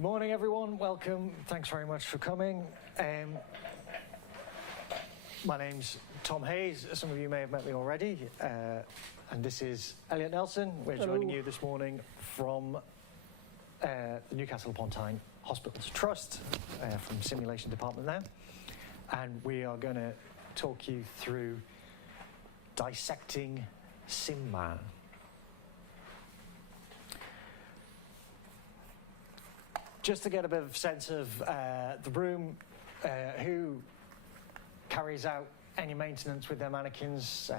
Good morning, everyone. Welcome. Thanks very much for coming. My name's Tom Hayes. Some of you may have met me already. And this is Elliot Nelson. We're joining you this morning from the Newcastle upon Tyne Hospitals Trust, from Simulation Department there. And we are going to talk you through Dissecting SimMan. Just to get a bit of sense of the room, who carries out any maintenance with their mannequins,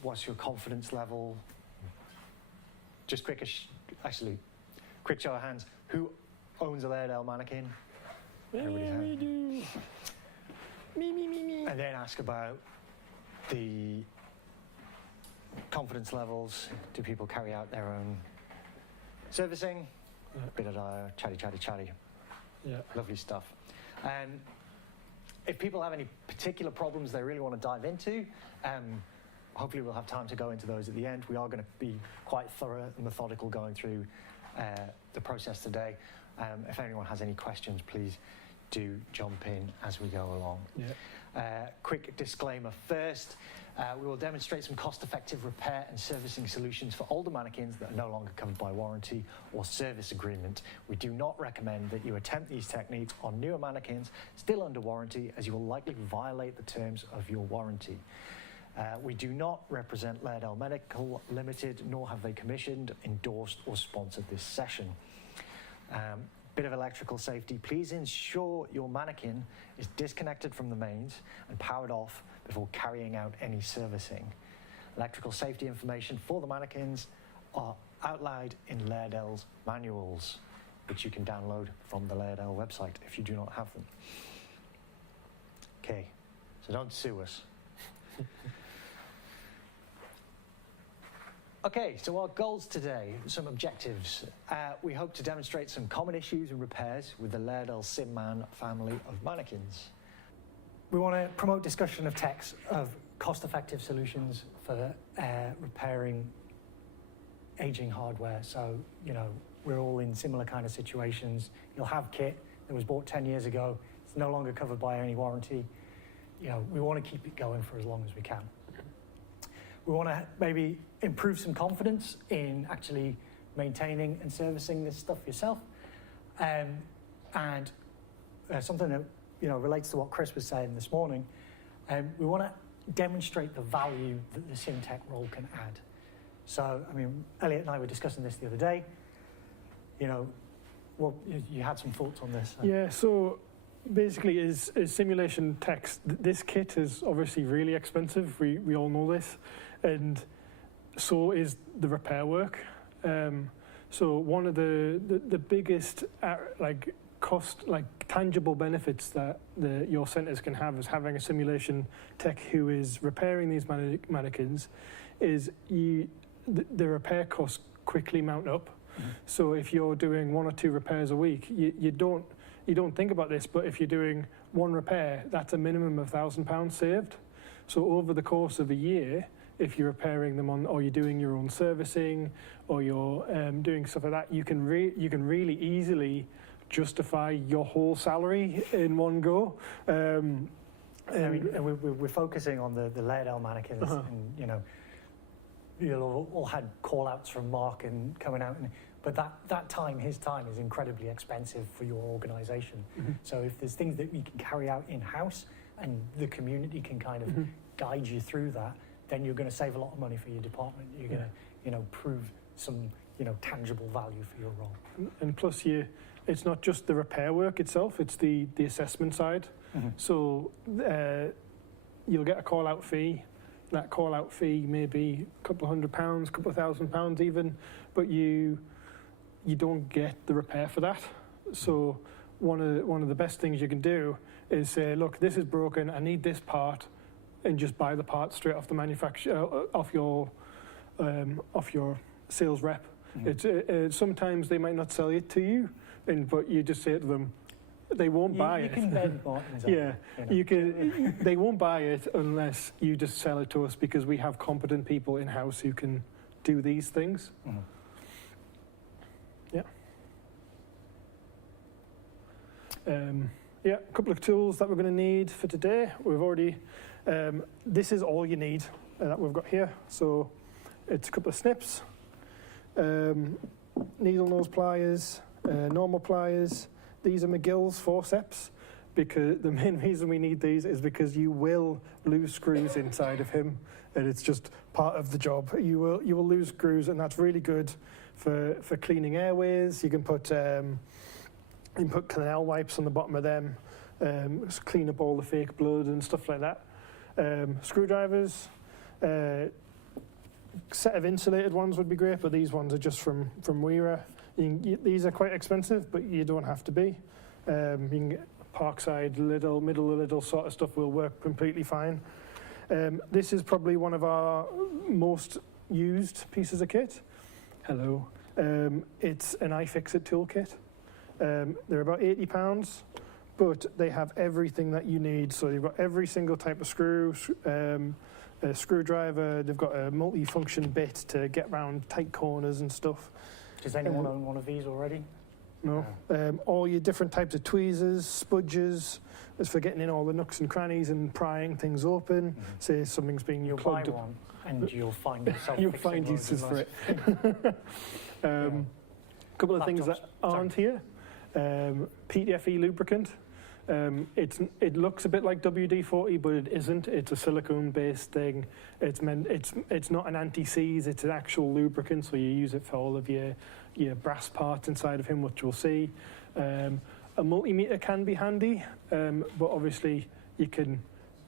what's your confidence level? Just quick show of hands. Who owns a Laerdal mannequin? Everybody's hand. We do. Me. And then ask about the confidence levels. Do people carry out their own servicing? Bit of chatty. Yeah. Lovely stuff. If people have any particular problems they really want to dive into, hopefully we'll have time to go into those at the end. We are going to be quite thorough and methodical going through the process today. If anyone has any questions, please do jump in as we go along. Yeah. Quick disclaimer first. We will demonstrate some cost-effective repair and servicing solutions for older mannequins that are no longer covered by warranty or service agreement. We do not recommend that you attempt these techniques on newer mannequins still under warranty, as you will likely violate the terms of your warranty. We do not represent Laerdal Medical Limited, nor have they commissioned, endorsed or sponsored this session. Bit of electrical safety. Please ensure your mannequin is disconnected from the mains and powered off before carrying out any servicing. Electrical safety information for the mannequins are outlined in Laerdal's manuals, which you can download from the Laerdal website if you do not have them. Okay, so don't sue us. Okay, so our goals today, some objectives. We hope to demonstrate some common issues and repairs with the Laerdal SimMan family of mannequins. We want to promote discussion of techs of cost-effective solutions for repairing aging hardware. So, we're all in similar kind of situations. You'll have kit that was bought 10 years ago. It's no longer covered by any warranty. We want to keep it going for as long as we can. We want to maybe improve some confidence in actually maintaining and servicing this stuff yourself. And something that relates to what Chris was saying this morning, we want to demonstrate the value that the SimTech role can add. So, Elliot and I were discussing this the other day. You had some thoughts on this. Yeah, so basically as simulation techs, this kit is obviously really expensive. We all know this. And so is the repair work. So one of the biggest tangible benefits that your centres can have is having a simulation tech who is repairing these mannequins is the repair costs quickly mount up. Mm-hmm. So if you're doing 1 or 2 repairs a week, you don't think about this, but if you're doing 1 repair, that's a minimum of £1,000 saved. So over the course of a year, if you're repairing them or you're doing your own servicing, or you're doing stuff like that, you can really easily justify your whole salary in one go. We're focusing on the Laerdal mannequins, and you'll all had call-outs from Mark and coming out, but his time is incredibly expensive for your organisation. Mm-hmm. So if there's things that we can carry out in-house and the community can kind of guide you through that, then you're going to save a lot of money for your department. You're going to, prove some, tangible value for your role. And plus, it's not just the repair work itself; it's the assessment side. Mm-hmm. So you'll get a call-out fee. That call-out fee may be a couple of £100, couple of £1,000 even, but you don't get the repair for that. So one of the best things you can do is say, look, this is broken. I need this part. And just buy the part straight off the manufacturer, off your sales rep. Mm-hmm. It's sometimes they might not sell it to you, but you just say to them, they won't buy it. You can bend buttons. Yeah, you can. They won't buy it unless you just sell it to us, because we have competent people in house who can do these things. Mm-hmm. Yeah. Yeah, a couple of tools that we're going to need for today. We've already, this is all you need that we've got here. So it's a couple of snips, needle nose pliers, normal pliers. These are McGill's forceps, because the main reason we need these is because you will lose screws inside of him, and it's just part of the job. You will lose screws, and that's really good for cleaning airways. You can put canal wipes on the bottom of them, just clean up all the fake blood and stuff like that. Screwdrivers, set of insulated ones would be great, but these ones are just from Weira. These are quite expensive, but you don't have to be. You can get Parkside, middle Lidl sort of stuff will work completely fine. This is probably one of our most used pieces of kit. Hello. It's an iFixit toolkit. They're about £80, but they have everything that you need. So you've got every single type of screw, a screwdriver. They've got a multi-function bit to get around tight corners and stuff. Does anyone own one of these already? No. All your different types of tweezers, spudges, as for getting in all the nooks and crannies and prying things open. Say something's being plugged up. One and you'll find yourself You'll find uses for it. A couple of things that aren't here. PTFE lubricant. It looks a bit like WD-40, but it isn't. It's a silicone-based thing. It's not an anti-seize. It's an actual lubricant, so you use it for all of your brass parts inside of him, which we'll see. A multimeter can be handy, but obviously you can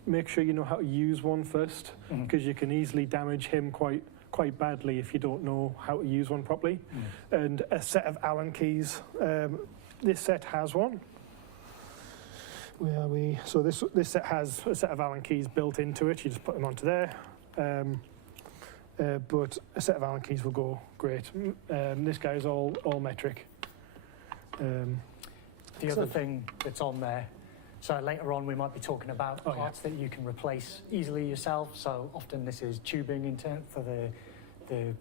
make sure you know how to use one first, because you can easily damage him quite badly if you don't know how to use one properly. And a set of Allen keys. This set has one. Where are we? So this set has a set of Allen keys built into it. You just put them onto there. But a set of Allen keys will go great. This guy's all metric. The other thing that's on there, so later on we might be talking about parts that you can replace easily yourself. So often this is tubing for the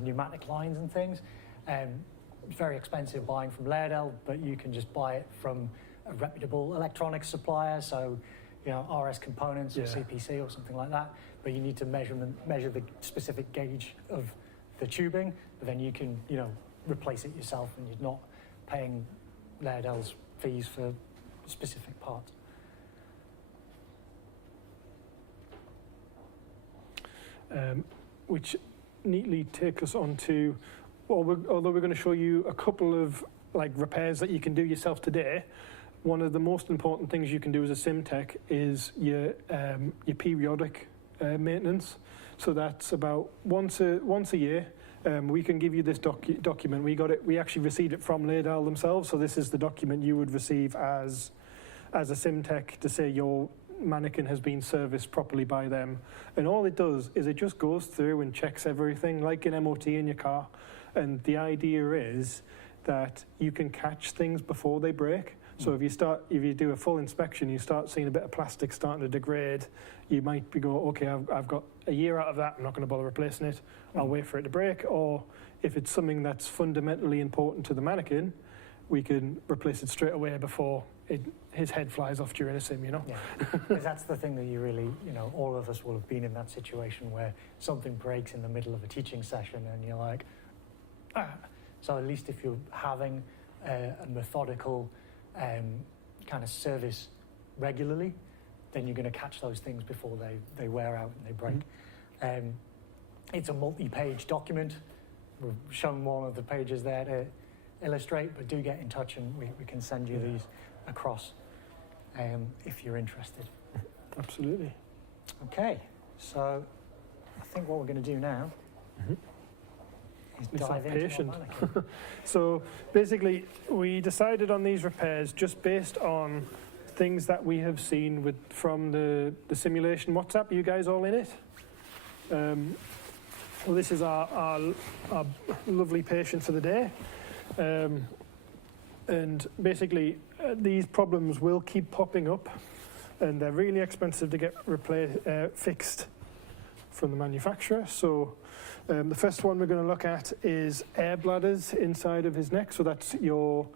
pneumatic lines and things. It's very expensive buying from Laerdal, but you can just buy it from a reputable electronics supplier, so RS Components or CPC or something like that. But you need to measure the specific gauge of the tubing, but then you can replace it yourself, and you're not paying Laerdal's fees for specific parts. Which neatly takes us on to, although we're going to show you a couple of repairs that you can do yourself today. One of the most important things you can do as a sim tech is your periodic maintenance. So that's about once a year. We can give you this document. We actually received it from Laerdal themselves. So this is the document you would receive as a sim tech to say your mannequin has been serviced properly by them. And all it does is it just goes through and checks everything like an MOT in your car. And the idea is that you can catch things before they break. So if you do a full inspection, you start seeing a bit of plastic starting to degrade, you might okay, I've got a year out of that, I'm not going to bother replacing it, I'll wait for it to break. Or if it's something that's fundamentally important to the mannequin, we can replace it straight away before his head flies off during a sim, Yeah, because that's the thing that you really, all of us will have been in that situation where something breaks in the middle of a teaching session and you're like, ah. So at least if you're having a methodical kind of service regularly, then you're going to catch those things before they wear out and they break. It's a multi-page document. We've shown one of the pages there to illustrate, but do get in touch and we can send you these across if you're interested. Absolutely. Okay, so I think what we're going to do now is dive into our mannequin. So basically, we decided on these repairs just based on things that we have seen from the simulation WhatsApp. Are you guys all in it? Well, this is our lovely patient for the day. And basically, these problems will keep popping up, and they're really expensive to get fixed from the manufacturer. So the first one we're going to look at is air bladders inside of his neck. So that's your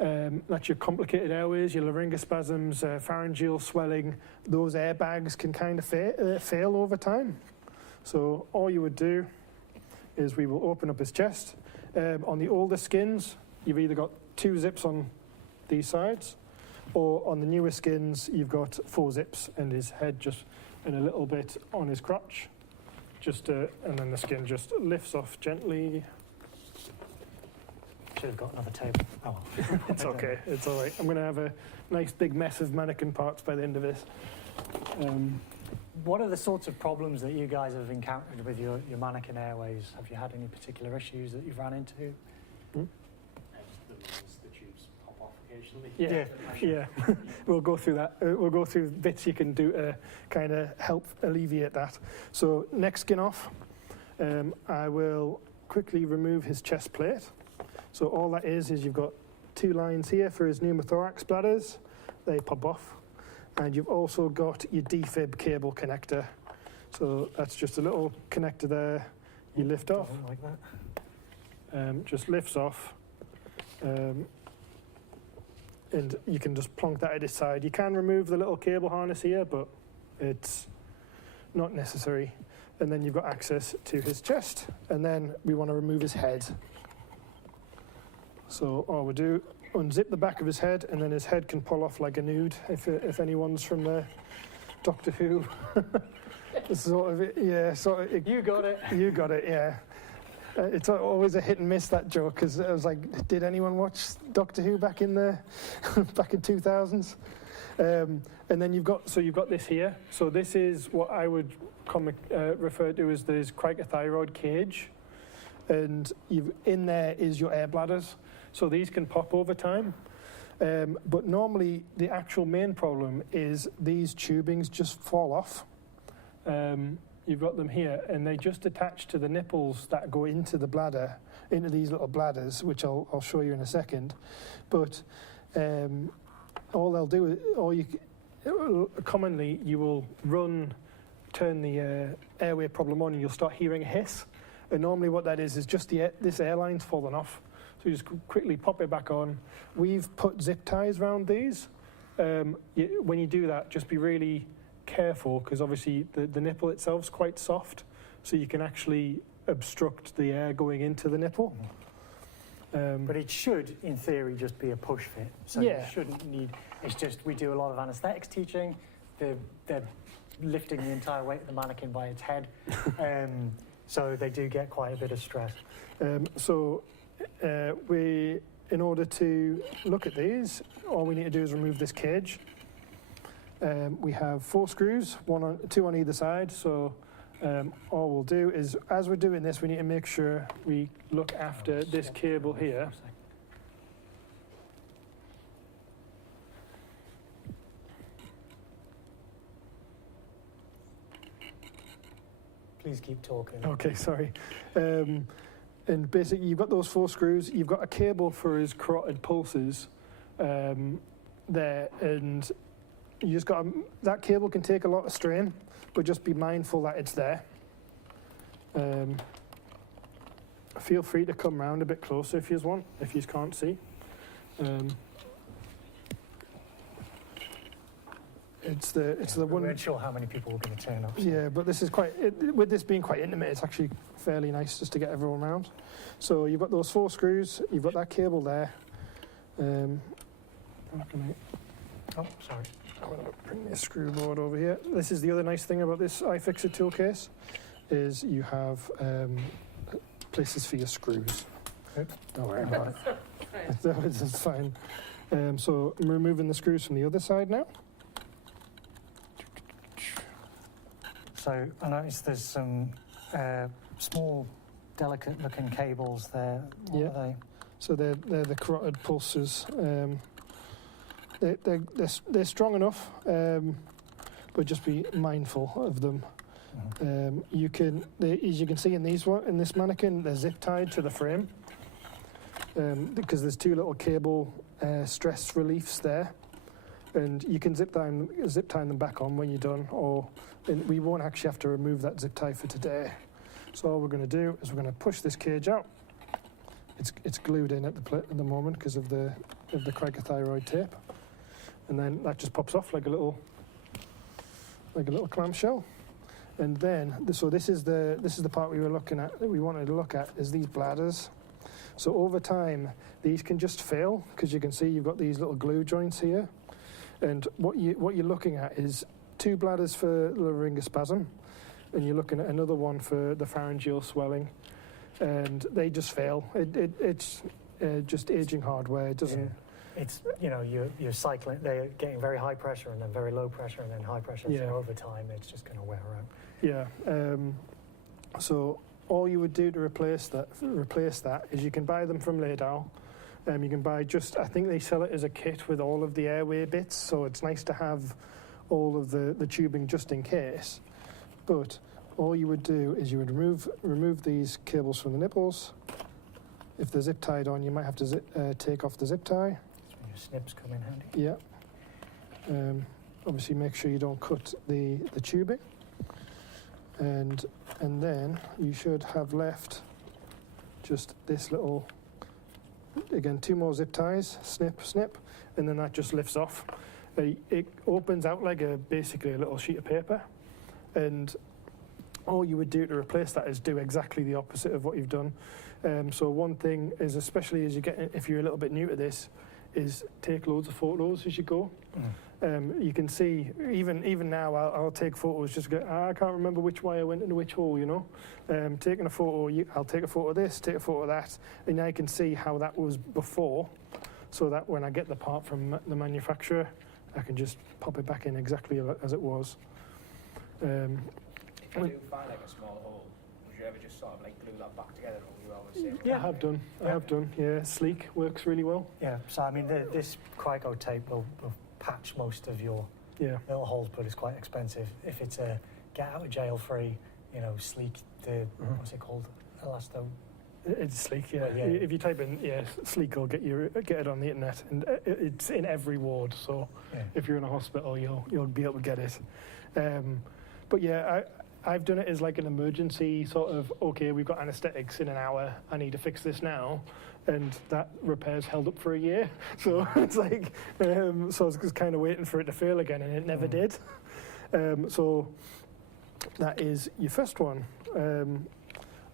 That's your complicated airways, your laryngospasms, pharyngeal swelling. Those airbags can kind of fail over time. So all you would do is we will open up his chest. On the older skins, you've either got 2 zips on these sides, or on the newer skins, you've got 4 zips and his head just and a little bit on his crotch. And then the skin just lifts off gently. Should have got another table. Oh, well. It's okay, it's all right. I'm going to have a nice big mess of mannequin parts by the end of this. What are the sorts of problems that you guys have encountered with your mannequin airways? Have you had any particular issues that you've run into? The tubes pop off occasionally. Yeah. We'll go through that. We'll go through bits you can do to kind of help alleviate that. So next skin off, I will quickly remove his chest plate. So all that is you've got 2 lines here for his pneumothorax bladders. They pop off. And you've also got your defib cable connector. So that's just a little connector there. You lift off. Like that. Just lifts off. And you can just plonk that at his side. You can remove the little cable harness here, but it's not necessary. And then you've got access to his chest. And then we want to remove his head. So all we do, unzip the back of his head, and then his head can pull off like a nude, if anyone's from the Doctor Who. Sort of, yeah. Sort of, You got it. You got it, yeah. It's always a hit and miss, that joke, because I was like, did anyone watch Doctor Who back in 2000s? And then you've got this here. So this is what I would refer to as this cricothyroid cage, and in there is your air bladders. So these can pop over time. But normally the actual main problem is these tubings just fall off. You've got them here, and they just attach to the nipples that go into the bladder, into these little bladders, which I'll show you in a second. But all they'll do is, commonly you will turn the airway problem on, and you'll start hearing a hiss. And normally what that is just this airline's fallen off. So you just quickly pop it back on. We've put zip ties around these. When you do that, just be really careful, because obviously the nipple itself's quite soft, so you can actually obstruct the air going into the nipple. But it should, in theory, just be a push fit. So you shouldn't need. It's just we do a lot of anaesthetics teaching. They're lifting the entire weight of the mannequin by its head, so they do get quite a bit of stress. In order to look at these, all we need to do is remove this cage. We have 4 screws, 2 on either side. So all we'll do is, as we're doing this, we need to make sure we look after this cable here. Please keep talking. Okay, sorry. And basically, you've got those 4 screws. You've got a cable for his carotid pulses there, and you just got that cable can take a lot of strain, but just be mindful that it's there. Feel free to come round a bit closer if you want, if you can't see. It's the one. We weren't sure how many people were going to turn up. So. Yeah, but this is with this being quite intimate, it's actually fairly nice just to get everyone around. So you've got those 4 screws, you've got that cable there. Oh, sorry. I'm going to bring this screw board over here. This is the other nice thing about this iFixit tool case, is you have places for your screws. Okay. Don't worry about it. That's fine. So I'm removing the screws from the other side now. So I noticed there's some small, delicate-looking cables there. What are they? So they're the carotid pulses. They're strong enough, but just be mindful of them. Mm-hmm. As you can see in this mannequin, they're zip tied to the frame because there's 2 little cable stress reliefs there, and you can zip tie them back on when you're done, and we won't actually have to remove that zip tie for today. So all we're going to do is we're going to push this cage out it's glued in at the moment because of the cricothyroid tape, and then that just pops off like a little clamshell. And then so this is the part we were looking at that we wanted to look at is these bladders. So over time these can just fail because you can see you've got these little glue joints here, and what you're looking at is 2 bladders for laryngospasm, and you're looking at another one for the pharyngeal swelling, and they just fail. It's just aging hardware. It doesn't. Yeah. It's, you're cycling, they're getting very high pressure and then very low pressure and then high pressure. Yeah. So over time, it's just going to wear out. Yeah. So all you would do to replace that is you can buy them from Laerdal. You can buy I think they sell it as a kit with all of the airway bits, so it's nice to have all of the tubing just in case. But all you would do is you would remove these cables from the nipples. If they're zip tied on, you might have to take off the zip tie. That's when your snips come in handy. Yeah. Obviously, make sure you don't cut the tubing. And then you should have left just this little, again, 2 more zip ties, snip, snip, and then that just lifts off. It opens out like basically a little sheet of paper, and all you would do to replace that is do exactly the opposite of what you've done. So one thing is, especially as if you're a little bit new to this, is take loads of photos as you go. You can see, even now, I'll take photos, just go, I can't remember which wire went into which hole, Taking a photo, I'll take a photo of this, take a photo of that, and now I can see how that was before, so that when I get the part from the manufacturer, I can just pop it back in exactly as it was. If you do find like a small hole, would you ever just sort of like glue that back together, or will you always say? Yeah, I have done. Yeah, sleek, works really well. Yeah, so I mean, this Crico tape will patch most of your little holes, but it's quite expensive. If it's a get out of jail free, sleek, what's it called? Elasto. It's sleek, yeah. Well, yeah. If you type in sleek, will get it on the internet, and it's in every ward. So if you're in a hospital, you'll be able to get it. But yeah, I've done it as like an emergency sort of. Okay, we've got anaesthetics in an hour. I need to fix this now, and that repair's held up for a year. So it's like, so I was just kind of waiting for it to fail again, and it never did. So that is your first one.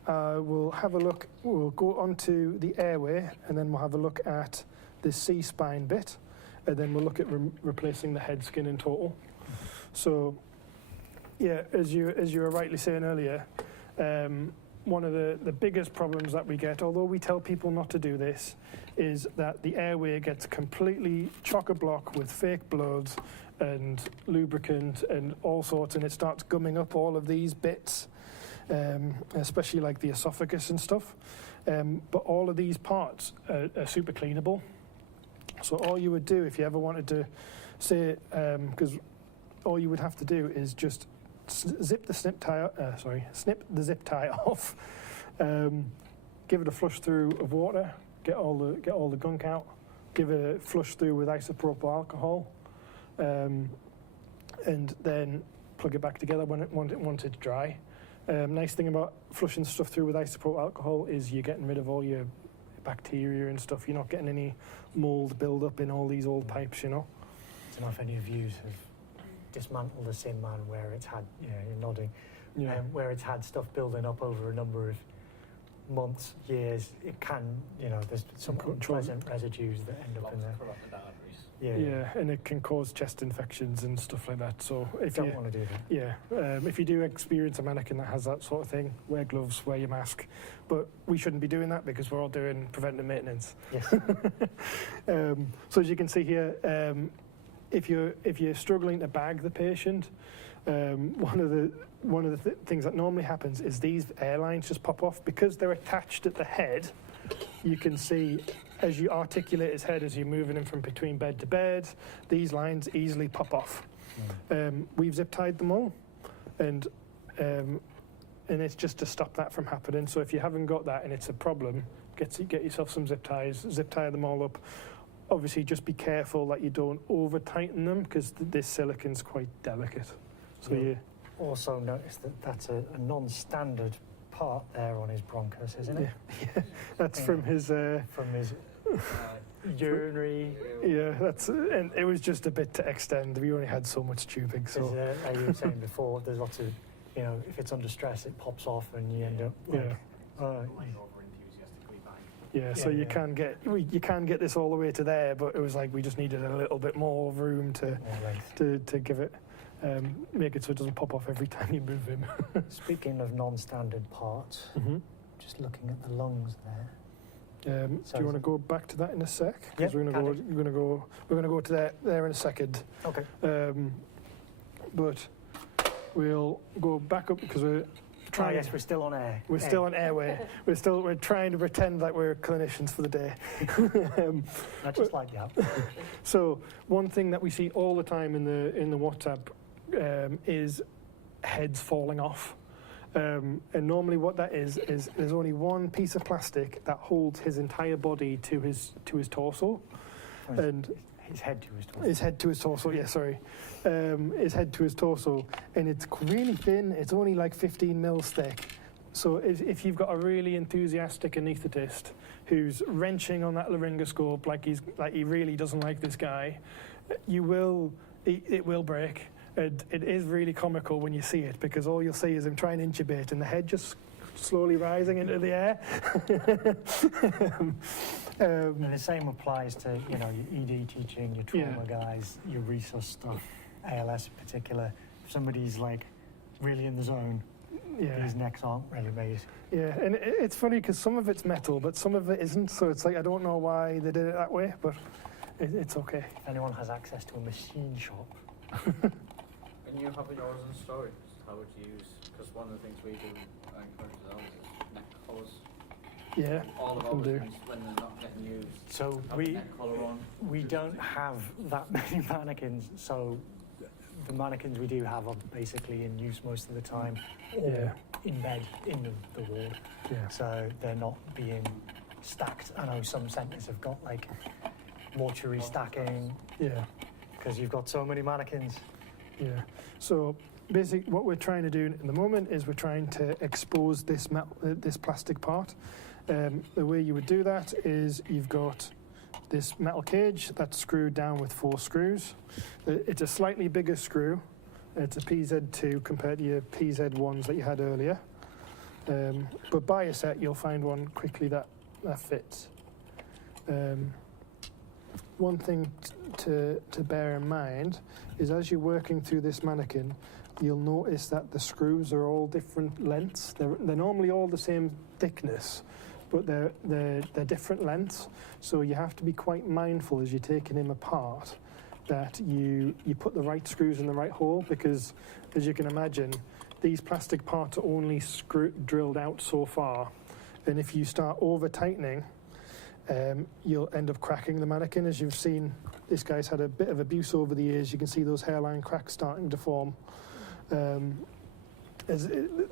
We'll have a look, we'll go on to the airway, and then we'll have a look at the C-spine bit, and then we'll look at replacing the head skin in total. So, yeah, as you were rightly saying earlier, one of the biggest problems that we get, although we tell people not to do this, is that the airway gets completely chock-a-block with fake blood and lubricant and all sorts, and it starts gumming up all of these bits. Especially like the esophagus and stuff. But all of these parts are super cleanable. So all you would do if you ever wanted to say, because all you would have to do is just snip the zip tie off, give it a flush through of water, get all the gunk out, give it a flush through with isopropyl alcohol, and then plug it back together once it's dry. Nice thing about flushing stuff through with isopropyl alcohol is you're getting rid of all your bacteria and stuff. You're not getting any mould build up in all these old pipes, I don't know if any of you have dismantled the SimMan where it's had, you're nodding, where it's had stuff building up over a number of months, years. It can, there's some unpleasant residues that end up in there. Yeah, and it can cause chest infections and stuff like that. So if you don't want to do that. Yeah, if you do experience a mannequin that has that sort of thing, wear gloves, wear your mask. But we shouldn't be doing that because we're all doing preventive maintenance. Yes. So as you can see here, if you're struggling to bag the patient, one of the things that normally happens is these airlines just pop off because they're attached at the head. You can see as you articulate his head as you're moving him from between bed to bed, these lines easily pop off. We've zip tied them all, and it's just to stop that from happening. So if you haven't got that and it's a problem, get yourself some zip ties, zip tie them all up. Obviously, just be careful that you don't over tighten them because this silicon's quite delicate. So You'll also notice that that's a non-standard part there on his bronchus, isn't it? Yeah, that's from his From his urinary. yeah. That's and it was just a bit to extend. We only had so much tubing, so Like you were saying before, there's lots of, if it's under stress, it pops off and you end up yeah. Like over enthusiastically bang. Yeah, so Yeah, you yeah. you can get this all the way to there, but it was like we just needed a little bit more room more length. to give it, make it so it doesn't pop off every time you move him. Speaking of non-standard parts, just looking at the lungs there. Do So you want to go back to that in a sec? Yeah, Because we're gonna go to there in a second. Okay. But we'll go back up because we're trying. Yes, we're still on air. We're still on airway. We're trying to pretend like we're clinicians for the day. Not just like that. So one thing that we see all the time in the WhatsApp is heads falling off. And normally what that is there's only one piece of plastic that holds his entire body to his torso. And His head to his torso. his head to his torso, yeah, sorry. His head to his torso. And it's really thin, it's only like 15 mils thick. So if you've got a really enthusiastic anaesthetist who's wrenching on that laryngoscope like he really doesn't like this guy, it will break. It is really comical when you see it because all you'll see is him trying to intubate and the head just slowly rising into the air. And the same applies to, your ED teaching, your trauma guys, your resus stuff, ALS in particular. If somebody's like really in the zone, these necks aren't really made. Yeah, and it's funny because some of it's metal, but some of it isn't. So it's like I don't know why they did it that way, but it's okay. If anyone has access to a machine shop. When you have yours in storage, how would you use? Because one of the things we do, I encourage ours, is neck collars. Yeah, All of will ours, do. when they're not getting used, So have a neck collar on. we don't have that many mannequins, so the mannequins we do have are basically in use most of the time or in bed in the ward. Yeah. So they're not being stacked. I know some centres have got like mortuary stacking Yeah. because you've got so many mannequins. Yeah. So basically what we're trying to do at the moment is we're trying to expose this this plastic part. The way you would do that is you've got this metal cage that's screwed down with 4 screws. It's a slightly bigger screw. It's a PZ2 compared to your PZ1s that you had earlier. But buy a set, you'll find one quickly that fits. One thing to bear in mind is as you're working through this mannequin, you'll notice that the screws are all different lengths. They're normally all the same thickness, but they're different lengths. So you have to be quite mindful as you're taking him apart that you put the right screws in the right hole, because as you can imagine, these plastic parts are only drilled out so far, and if you start over tightening, you'll end up cracking the mannequin. As you've seen, this guy's had a bit of abuse over the years. You can see those hairline cracks starting to form.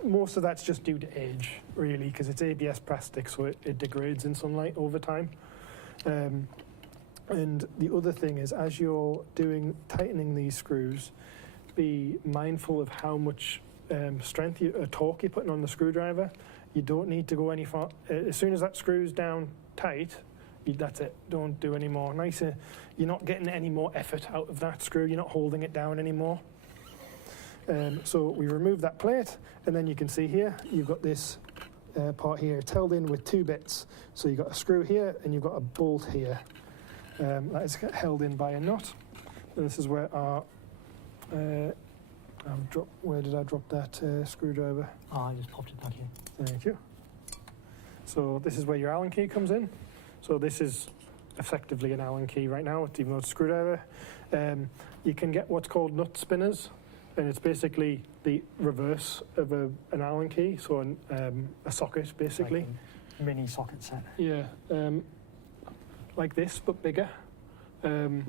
Most of that's just due to age, really, because it's ABS plastic, so it degrades in sunlight over time. And the other thing is, as you're tightening these screws, be mindful of how much strength, torque you're putting on the screwdriver. You don't need to go any far. As soon as that screw's down tight, that's it. Don't do any more. You're not getting any more effort out of that screw. You're not holding it down anymore. So we remove that plate, and then you can see here, you've got this part here. It's held in with 2 bits. So you've got a screw here, and you've got a bolt here. That is held in by a nut. And this is where where did I drop that screwdriver? I just popped it back in. Thank you. So this is where your Allen key comes in. So this is effectively an Allen key right now, even though it's a screwdriver. You can get what's called nut spinners, and it's basically the reverse of an Allen key, so a socket, basically. Like a mini socket set. Yeah, like this, but bigger. You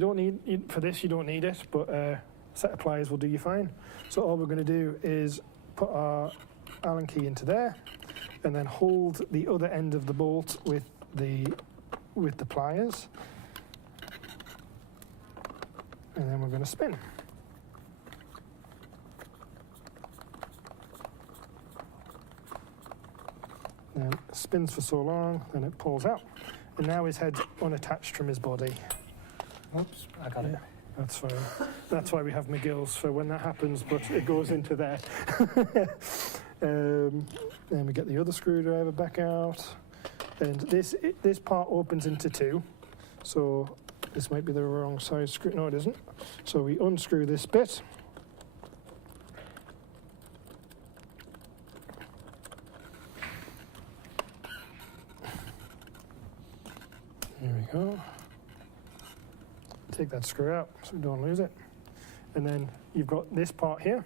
don't need, for this you don't need it, but a set of pliers will do you fine. So all we're going to do is put our Allen key into there, and then hold the other end of the bolt with the pliers, and then we're going to spin. then spins for so long, then it pulls out. And now his head's unattached from his body. Oops, I got it. That's fine. That's why we have McGills for when that happens, but it goes into there. Then we get the other screwdriver back out. And this part opens into two. So this might be the wrong size screw. No, it isn't. So we unscrew this bit. There we go. Take that screw out so we don't lose it. And then you've got this part here,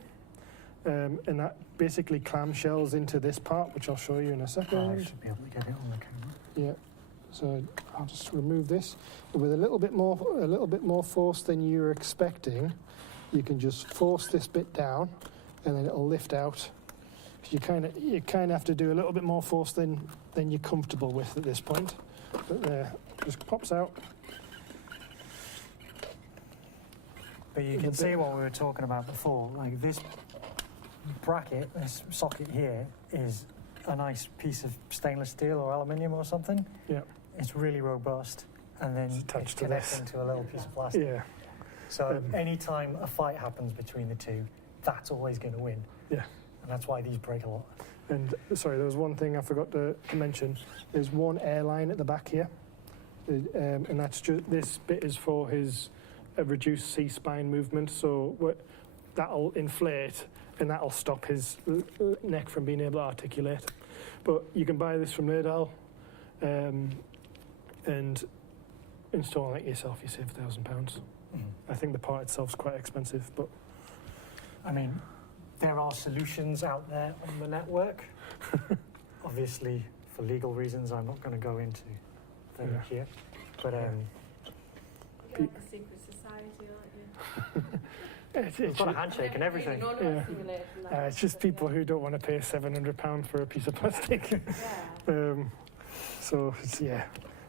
and that basically clamshells into this part, which I'll show you in a second. I should be able to get it on the camera. Yeah. So I'll just remove this. With a little bit more force than you're expecting, you can just force this bit down, and then it'll lift out. You kind of have to do a little bit more force than you're comfortable with at this point. But there, just pops out. But you can see what we were talking about before. Like this bracket, this socket here, is a nice piece of stainless steel or aluminium or something. Yeah. It's really robust, and then it's connecting to a little piece of plastic. Yeah. So anytime a fight happens between the two, that's always going to win. Yeah. And that's why these break a lot. And sorry, there was one thing I forgot to mention. There's one airline at the back here, and that's just this bit is for his reduced C-spine movement. So that'll inflate, and that'll stop his neck from being able to articulate. But you can buy this from Laerdal, and install it yourself. You save £1,000. I think the part itself's quite expensive, but I mean, there are solutions out there on the network. Obviously, for legal reasons, I'm not going to go into them here. But You're like a secret society, aren't you? it's got a handshake and everything. It's just people who don't want to pay £700 for a piece of plastic. Yeah. So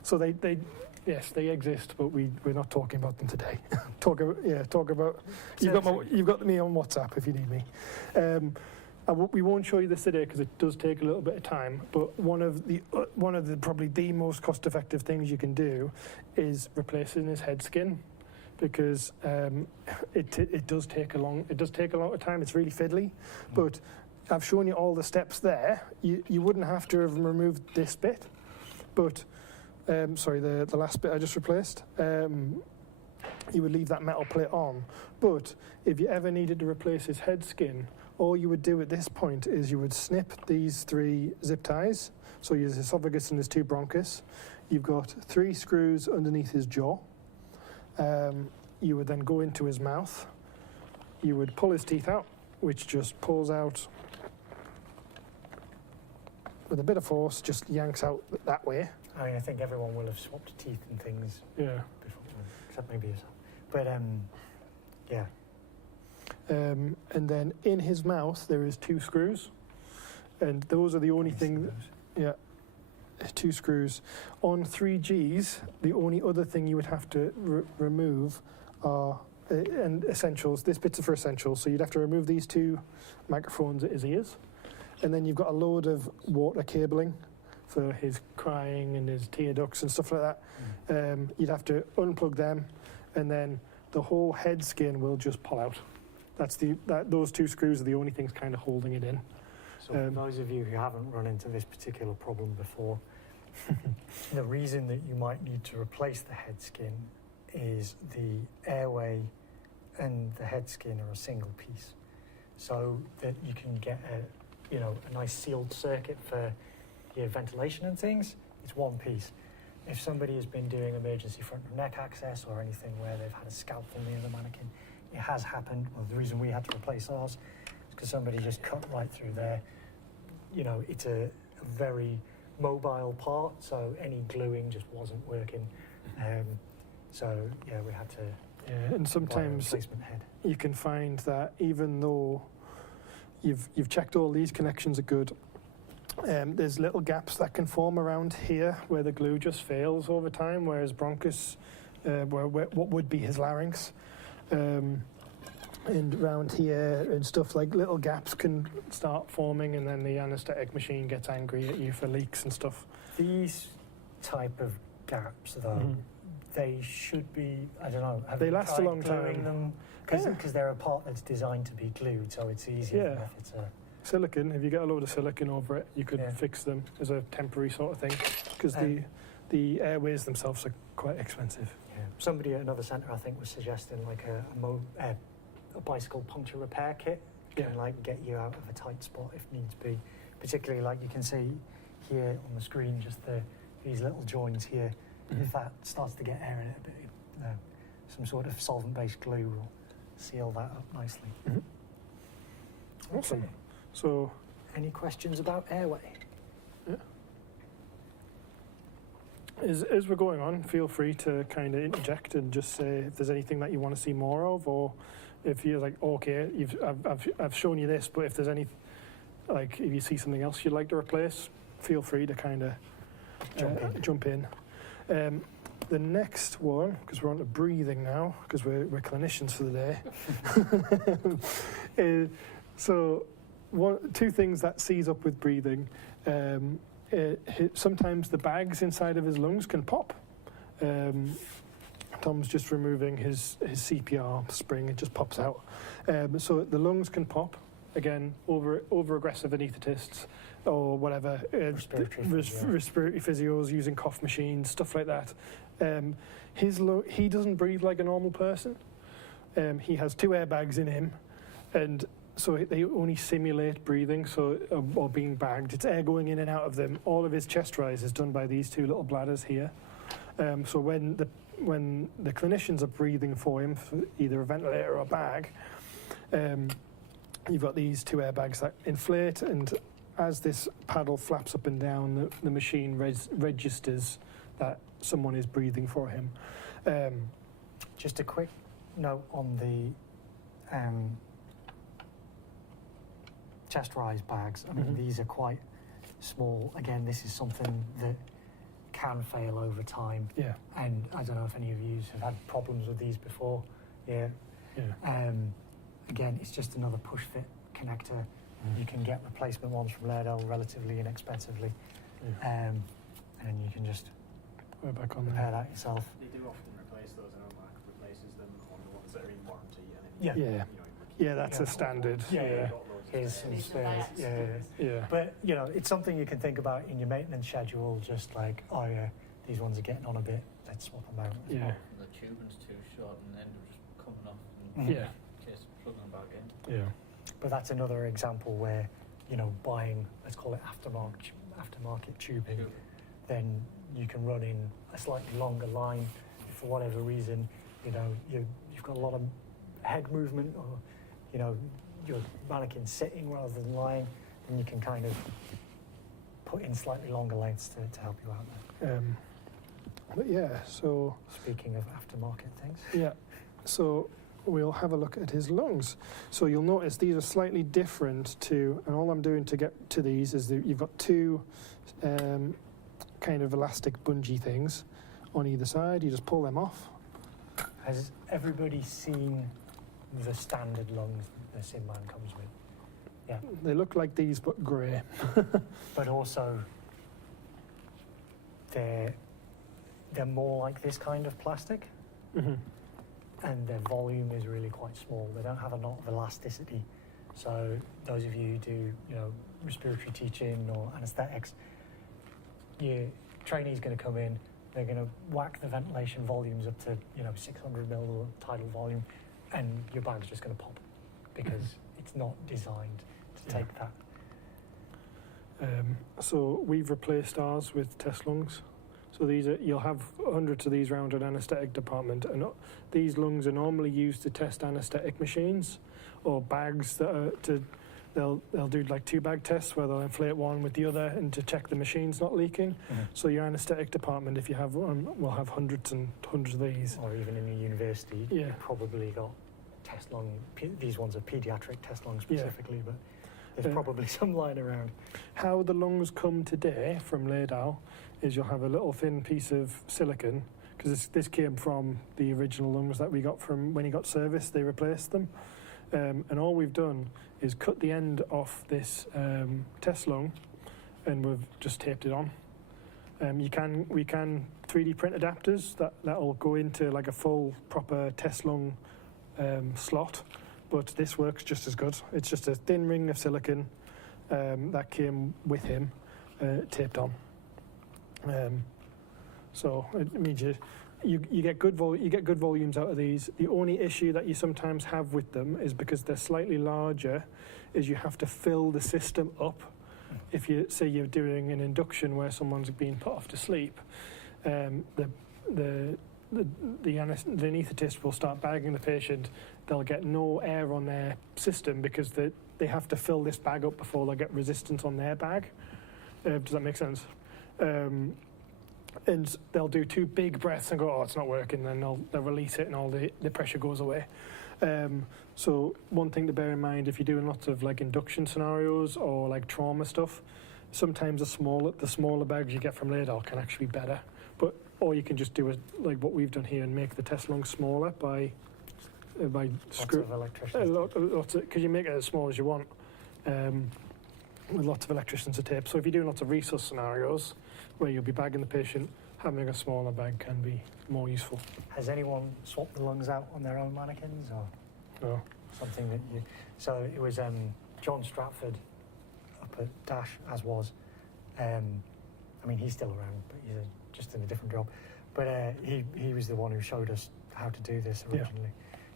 so they yes, they exist, but we're not talking about them today. talk about you've got me on WhatsApp if you need me. We won't show you this today because it does take a little bit of time. But one of the probably the most cost-effective things you can do is replacing his head skin, because it does take a lot of time. It's really fiddly, but I've shown you all the steps there. You wouldn't have to have removed this bit, but sorry, the last bit I just replaced. You would leave that metal plate on, but if you ever needed to replace his head skin, all you would do at this point is you would snip these 3 zip ties. So his esophagus and his 2 bronchus. You've got 3 screws underneath his jaw. You would then go into his mouth. You would pull his teeth out, which just pulls out with a bit of force, just yanks out that way. I mean, I think everyone will have swapped teeth and things Yeah. before, except maybe yourself. But yeah. And then in his mouth there is 2 screws, and those are the only thing. Yeah, 2 screws. On 3Gs, the only other thing you would have to remove are and essentials. This bit's are for essentials, so you'd have to remove these 2 microphones at his ears, and then you've got a load of water cabling for his crying and his tear ducts and stuff like that. You'd have to unplug them, and then the whole head skin will just pull out. Those 2 screws are the only things kind of holding it in. So for those of you who haven't run into this particular problem before, the reason that you might need to replace the head skin is the airway and the head skin are a single piece, so that you can get a nice sealed circuit for your ventilation and things. It's one piece. If somebody has been doing emergency front and neck access or anything where they've had a scalpel near the mannequin, it has happened. Well, the reason we had to replace ours is because somebody just cut right through there. It's a very mobile part, so any gluing just wasn't working. So yeah, we had to. Yeah, and sometimes replacement head. You can find that even though you've checked all these connections are good, there's little gaps that can form around here where the glue just fails over time, whereas bronchus, what would be his larynx, and round here and stuff, like little gaps can start forming, and then the anaesthetic machine gets angry at you for leaks and stuff. These type of gaps, though, they should be, I don't know, have They you last a tried long gluing time. them? Yeah. Because they're a part that's designed to be glued, so it's easier Yeah. if it's a... Silicon, if you get a load of silicon over it, you could Yeah. fix them as a temporary sort of thing, because Um, the airways themselves are quite expensive. Yeah. Somebody at another centre, I think, was suggesting like a bicycle puncture repair kit can Yeah. like get you out of a tight spot if needs be. Particularly, like you can see here on the screen, just these little joints here. If that starts to get air in it a bit, some sort of solvent-based glue will seal that up nicely. Awesome. Okay. So, Any questions about airway? as we're going on, feel free to kind of interject and just say if there's anything that you want to see more of, or if you're like, okay, I've shown you this, but if there's any, like, if you see something else you'd like to replace, feel free to kind of jump in. The next one, because we're on to breathing now, because we're clinicians for the day. So, two things that seize up with breathing. Sometimes the bags inside of his lungs can pop. Tom's just removing his CPR spring; it just pops out. So the lungs can pop. Again, over aggressive anaesthetists or whatever, respiratory physios using cough machines, stuff like that. He doesn't breathe like a normal person. He has 2 airbags in him, and so they only simulate breathing, or being bagged. It's air going in and out of them. All of his chest rise is done by these 2 little bladders here. So when the clinicians are breathing for him, for either a ventilator or a bag, you've got these 2 airbags that inflate, and as this paddle flaps up and down, the machine registers that someone is breathing for him. Just a quick note on the chest rise bags. I mean, these are quite small. Again, this is something that can fail over time. Yeah. And I don't know if any of you have had problems with these before. Yeah. Again, it's just another push fit connector. You can get replacement ones from Laerdal relatively inexpensively. And you can just We're back on repair there. that yourself. They do often replace those, and Mark replaces them on the ones that are in warranty, and then Yeah. Yeah. Yeah, that's a standard. Yeah. got loads of Here's spares. some Leave the spares. bags. Yeah. Yeah. But, it's something you can think about in your maintenance schedule, just like, oh yeah, these ones are getting on a bit, let's swap them out. Yeah. The tubing's too short and the end will just coming off Mhm. and Yeah. just plugging them back in. Yeah. But that's another example where, buying, let's call it aftermarket tubing, then you can run in a slightly longer line if for whatever reason, you've got a lot of head movement, or, your mannequin's sitting rather than lying, then you can kind of put in slightly longer lengths to help you out there. But yeah, so Speaking of aftermarket things. yeah, so we'll have a look at his lungs. So you'll notice these are slightly different to, and all I'm doing to get to these is that you've got 2 kind of elastic bungee things on either side. You just pull them off. Has everybody seen the standard lungs the SimMan comes with? Yeah. They look like these but grey. But also, they're more like this kind of plastic, and their volume is really quite small. They don't have a lot of elasticity. So those of you who do, respiratory teaching or anaesthetics, your trainee's going to come in, they're going to whack the ventilation volumes up to, 600 mil tidal volume, and your bag's just going to pop because it's not designed to take that. So we've replaced ours with test lungs. So you'll have hundreds of these around an anaesthetic department, and these lungs are normally used to test anaesthetic machines or bags that are they'll do like 2 bag tests where they'll inflate one with the other and to check the machine's not leaking. So your anaesthetic department, if you have one, will have hundreds and hundreds of these. Or even in a university, Yeah. you've probably got test lung. These ones are paediatric test lung specifically, but there's probably some lying around. How the lungs come today from Laerdal is you'll have a little thin piece of silicon, because this came from the original lungs that we got from when he got serviced. They replaced them. And all we've done is cut the end off this test lung, and we've just taped it on. We can 3D print adapters that'll go into like a full proper test lung slot, but this works just as good. It's just a thin ring of silicon that came with him, taped on. So it means you get good volumes out of these. The only issue that you sometimes have with them is because they're slightly larger, is you have to fill the system up. If you say you're doing an induction where someone's being put off to sleep, the anaesthetist will start bagging the patient. They'll get no air on their system because they have to fill this bag up before they get resistance on their bag. Does that make sense? And they'll do 2 big breaths and go, oh, it's not working. Then they'll release it and all the pressure goes away. So one thing to bear in mind, if you're doing lots of like induction scenarios or like trauma stuff, sometimes the smaller bags you get from Laerdal can actually be better. Or you can just do it like what we've done here and make the test lung smaller by screw. Lots of electricians. Because you make it as small as you want with lots of electricians to tape. So if you're doing lots of resus scenarios where you'll be bagging the patient, having a smaller bag can be more useful. Has anyone swapped the lungs out on their own mannequins, or No. something that you? So it was John Stratford up at Dash, as was. I mean, he's still around, but he's just in a different job. But he was the one who showed us how to do this originally,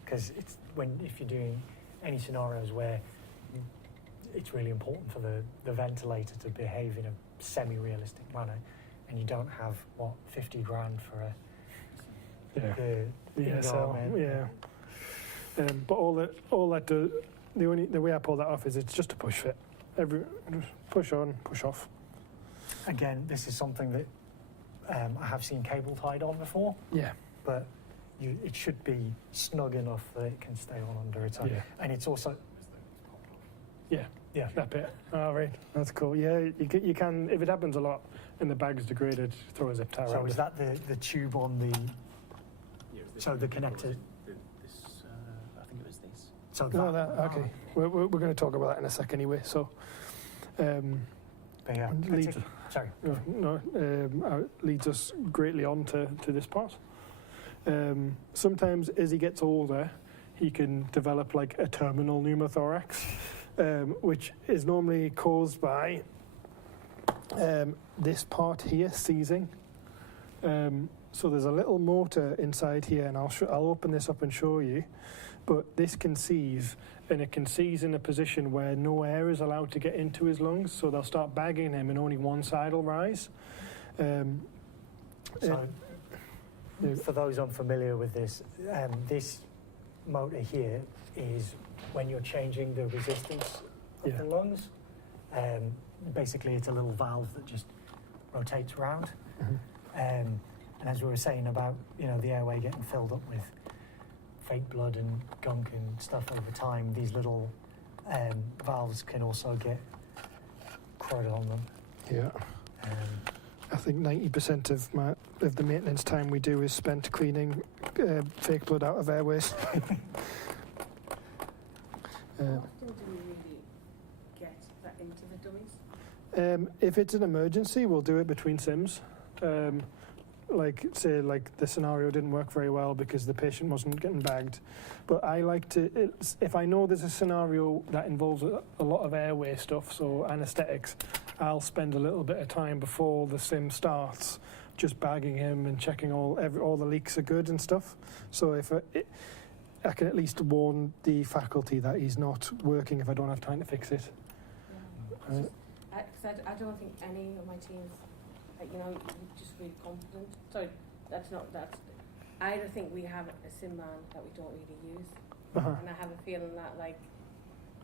because if you're doing any scenarios where it's really important for the ventilator to behave in a semi-realistic manner, and you don't have 50 grand for the ESL, but all that does, the way I pull that off is it's just a push fit. Just push on, push off. Again, this is something that I have seen cable tied on before. Yeah. But it should be snug enough that it can stay on under its own. Yeah. And it's also. Yeah. That bit. All right. That's cool. Yeah, you can, if it happens a lot and the bag's degraded, throw a zip tie So around is it. that the tube on the? So the connector. I think it was this. So No, okay. We're going to talk about that in a sec anyway. So, But yeah. leads, Sorry. leads us greatly on to this part. Sometimes as he gets older, he can develop like a terminal pneumothorax, which is normally caused by this part here seizing. So there's a little motor inside here, and I'll open this up and show you. But this can seize, and it can seize in a position where no air is allowed to get into his lungs, so they'll start bagging him and only one side will rise. For those unfamiliar with this, this motor here is when you're changing the resistance of the lungs. Basically, it's a little valve that just rotates around. And as we were saying about the airway getting filled up with fake blood and gunk and stuff over time, these little valves can also get corroded on them. Yeah. I think 90% of the maintenance time we do is spent cleaning fake blood out of airways. How often do we really get that into the dummies? If it's an emergency, we'll do it between sims. Like the scenario didn't work very well because the patient wasn't getting bagged. But I like to, if I know there's a scenario that involves a lot of airway stuff, so anaesthetics, I'll spend a little bit of time before the sim starts just bagging him and checking all the leaks are good and stuff. So if I can at least warn the faculty that he's not working if I don't have time to fix it. Yeah. Because I don't think any of my teams, you're just really confident. Sorry, that's. I don't think we have a SimMan that we don't really use, and I have a feeling that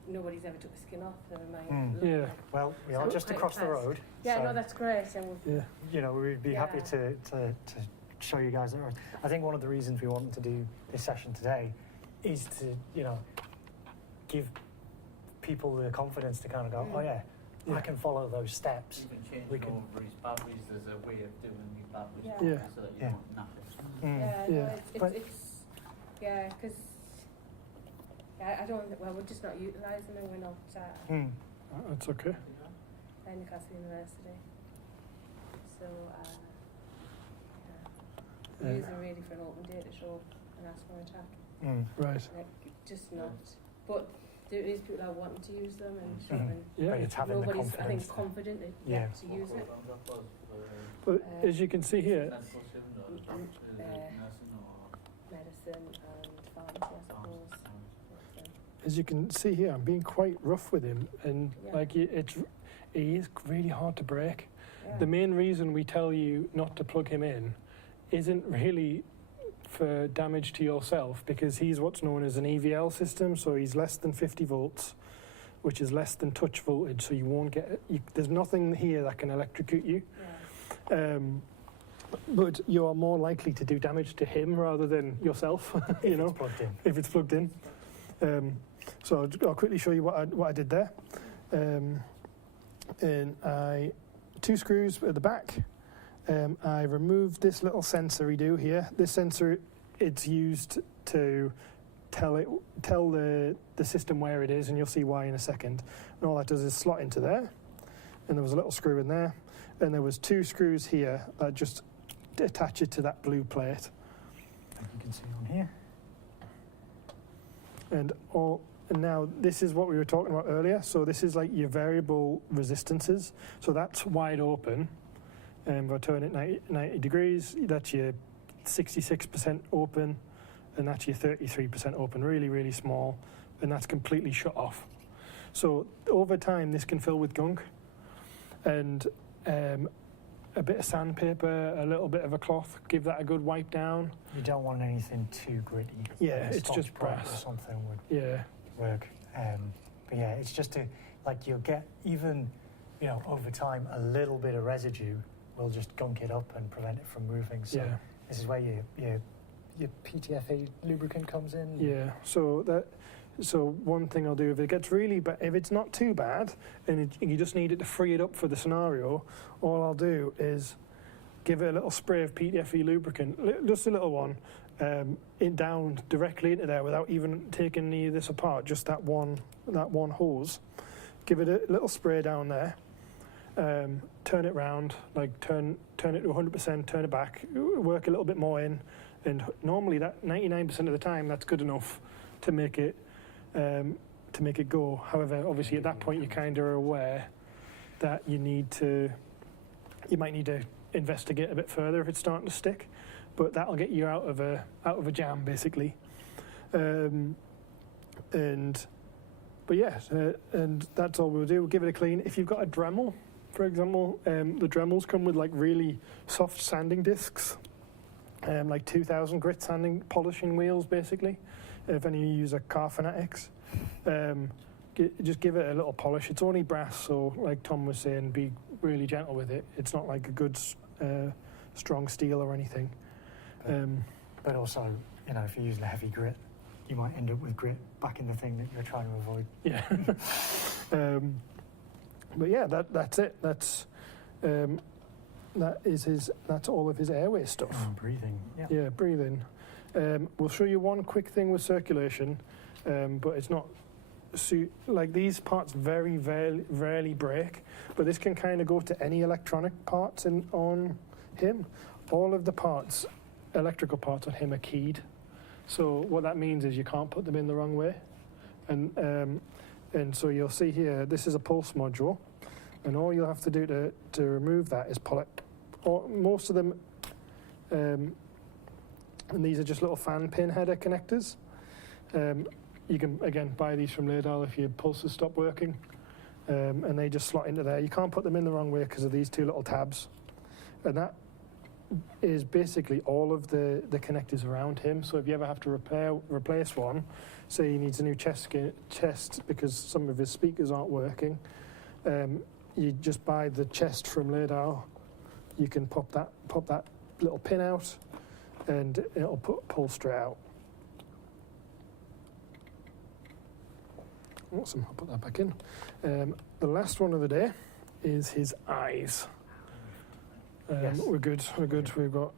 nobody's ever took the skin off. Never mind. Yeah. Well, we are just across the road. Yeah, so, no, that's great. And we'd be happy to show you guys the road. I think one of the reasons we wanted to do this session today is to give people the confidence to kind of go, oh yeah, I can follow those steps. You can change We can- over his batteries. There's a way of doing your batteries Yeah. so that you Yeah. don't nap it. yeah, Yeah. no, But- it's because I don't think, well, we're just not utilising them, we're not That's okay. at Newcastle University. So, we're using them really for an open data show and ask for a chat. Right. Like, just not. But there is people that want to use them and Mhm. and Yeah. But it's having the nobody's, I confidence. think, confident to Yeah. to use it. But as you can see here, Medicine and pharmacy, I suppose. But, as you can see here, I'm being quite rough with him, and Yeah. like he is really hard to break. yeah. The main reason we tell you not to plug him in isn't really for damage to yourself, because he's what's known as an EVL system, so he's less than 50 volts, which is less than touch voltage, so you won't get there's nothing here that can electrocute you. Yeah. But you are more likely to do damage to him rather than yourself, you know, It's plugged in. if it's plugged in. So I'll quickly show you what I did there. And 2 screws at the back. I removed this little sensor we do here. This sensor, it's used to tell the system where it is, and you'll see why in a second. And all that does is slot into there. And there was a little screw in there. And there was 2 screws here that just attach it to that blue plate. You can see on here. And now this is what we were talking about earlier. So this is like your variable resistances. So that's wide open. And if I turn it 90 degrees, that's your 66% open, and that's your 33% open, really, really small, and that's completely shut off. So over time, this can fill with gunk, and a bit of sandpaper, a little bit of a cloth, give that a good wipe down. You don't want anything too gritty. Yeah, Like a it's Scotch just Brite brass. or something would Yeah, work. But yeah, it's just you'll get even, over time, a little bit of residue will just gunk it up and prevent it from moving. So yeah. this is where your PTFE lubricant comes in. Yeah, so one thing I'll do, if it gets really bad, if it's not too bad, and you just need it to free it up for the scenario, all I'll do is give it a little spray of PTFE lubricant, just a little one, down directly into there without even taking any of this apart, just that one hose. Give it a little spray down there. Turn it round, like turn it to 100%, turn it back, work a little bit more in, and normally that 99% of the time that's good enough to make it go. However, obviously at that point you're kind of aware that you might need to investigate a bit further if it's starting to stick, but that'll get you out of a jam basically. And that's all we'll do. We'll give it a clean. If you've got a Dremel, for example, the Dremels come with like really soft sanding discs, like 2000 grit sanding polishing wheels basically. If any of you use a Car Fanatics, just give it a little polish. It's only brass, so like Tom was saying, be really gentle with it. It's not like a good strong steel or anything. But also, if you're using a heavy grit, you might end up with grit back in the thing that you're trying to avoid. Yeah. But yeah, that's it. That's that's all of his airway stuff. Breathing. Yeah. Yeah, breathing. We'll show you one quick thing with circulation, but it's not like these parts very rarely break, but this can kind of go to any electronic parts on him. All of the parts, electrical parts on him are keyed. So what that means is you can't put them in the wrong way. And so you'll see here, this is a pulse module, and all you'll have to do to remove that is pull it. Most of them, and these are just little fan pin header connectors. You can, again, buy these from Laerdal if your pulses stop working, and they just slot into there. You can't put them in the wrong way because of these 2 little tabs. And that is basically all of the connectors around him. So if you ever have to replace one, say he needs a new chest because some of his speakers aren't working, you just buy the chest from Laerdal. You can pop that little pin out, and it'll pull straight out. Awesome, I'll put that back in. The last one of the day is his eyes. Yes. We're good. We've got